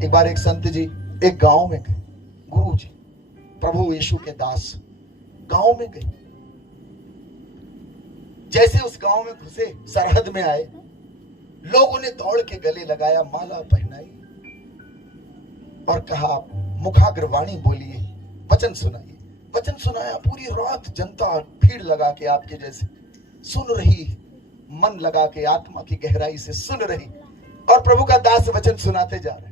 एक बार एक संत जी एक गांव में गए, गुरु जी प्रभु यीशु के दास गांव में गए। जैसे उस गांव में घुसे, सरहद में आए, लोगों ने दौड़ के गले लगाया, माला पहनाई और कहा मुखाग्रवाणी बोलिए, वचन सुनाइए। वचन सुनाया, पूरी रात जनता भीड़ लगा के आपके जैसे सुन रही, मन लगा के आत्मा की गहराई से सुन रही, और प्रभु का दास वचन सुनाते जा रहे।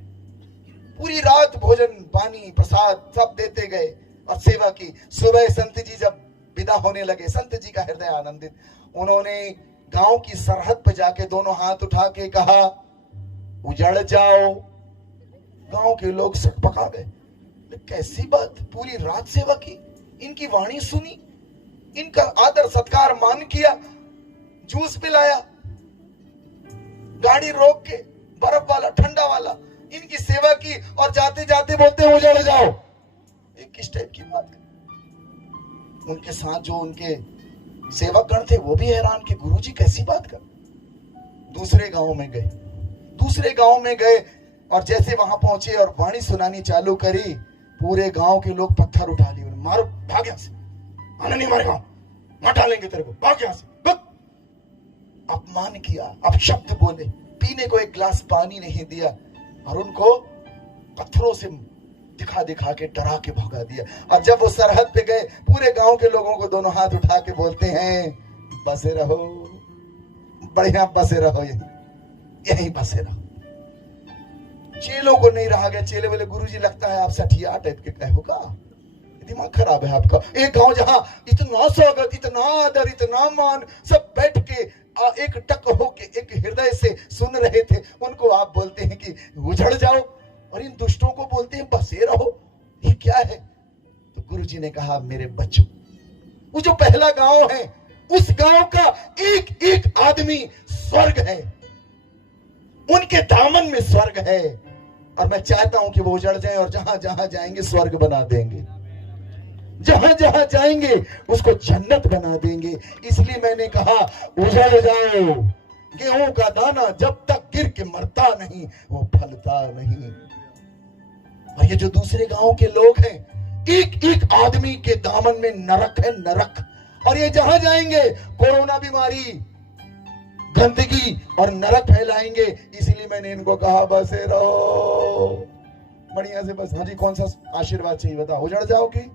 पूरी रात भोजन पानी प्रसाद सब देते गए और सेवा की। सुबह संत जी जब विदा होने लगे, संत जी का हृदय आनंदित, उन्होंने गांव की सरहद पर जाके दोनों हाथ उठा के कहा, उजड़ जाओ। गांव के लोग सकपका गए, कैसी बात, पूरी रात सेवा की, इनकी वाणी सुनी, इनका आदर सत्कार मान किया, जूस पिलाया, गाड़ी रोक के बर्फ वाला ठंडा वाला इनकी सेवा की, और जाते जाते बोलते हैं उजड़ जाओ। ये किस टाइप की बात है? उनके साथ जो उनके सेवकगण थे वो भी हैरान कि गुरुजी कैसी बात कर। दूसरे गांव में गए, दूसरे गांव में गए और जैसे वहां पहुंचे और वाणी सुनानी चालू करी, पूरे गांव के लोग पत्थर उठा लिए, मारो, भाग यहां से, आना नहीं हमारे गांव, मटा लेंगे तेरे को, भाग यहां से। अपमान किया, अपशब्द बोले, पीने को एक गिलास पानी नहीं दिया और उनको पत्थरों से दिखा दिखा के डरा के भगा दिया। और जब वो सरहद पे गए, पूरे गांव के लोगों को दोनों हाथ उठा के बोलते हैं, बसे रहो, बढ़िया बसे रहो, यहीं बसे रहो। चेलों को नहीं रहा गया। चेले बोले, गुरुजी लगता है आप सठिया टाइप के कहो का, दिमाग खराब है आपका। एक गांव जहां इतना स्वागत, इतना आदर, इतना मान, सब बैठ के एक टक होके एक हृदय से सुन रहे थे, उनको आप बोलते हैं कि उजड़ जाओ, और इन दुष्टों को बोलते हैं बसे रहो, ये क्या है? तो गुरुजी ने कहा, मेरे बच्चों, वो जो पहला गांव है, उस गांव का एक एक आदमी स्वर्ग है, उनके दामन में स्वर्ग है, और मैं चाहता हूं कि वो उजड़ जाए और जहां जहां जाएंगे स्वर्ग बना देंगे, जहां जहां जाएंगे उसको जन्नत बना देंगे। इसलिए मैंने कहा उजड़ जाओ। गेहूं का दाना जब तक गिर के मरता नहीं, वो फलता नहीं। और ये जो दूसरे गांव के लोग हैं, एक एक आदमी के दामन में नरक है, नरक। और ये जहां जाएंगे कोरोना बीमारी, गंदगी और नरक फैलाएंगे। इसीलिए मैंने इनको कहा बसे रहो, बढ़िया से बस। हाँ जी, कौन सा आशीर्वाद चाहिए बताओ? उजड़ जाओ कि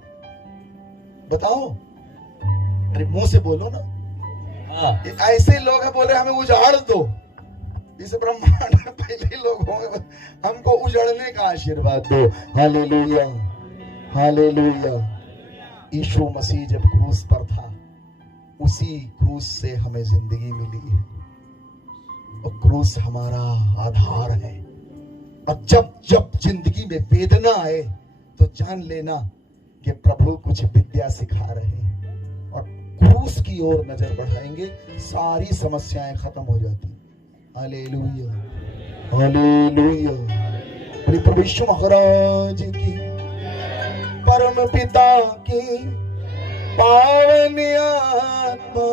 बताओ? अरे मुंह से बोलो ना। हाँ, ऐसे लोग हैं बोल रहे हमें उजाड़ दो। इस ब्रह्मांड में पहले लोग होंगे, हमको उजड़ने का आशीर्वाद दो। Hallelujah, hallelujah. यीशु मसीह जब क्रूस पर था, उसी क्रूस से हमें जिंदगी मिली है, और क्रूस हमारा आधार है। और जब जब जिंदगी में वेदना आए तो जान लेना कि प्रभु कुछ विद्या सिखा रहे हैं, और क्रूस की ओर नजर बढ़ाएंगे, सारी समस्याएं खत्म हो जाती। Hallelujah, hallelujah. प्रभु यीशु महाराज की, परम पिता की पावन आत्मा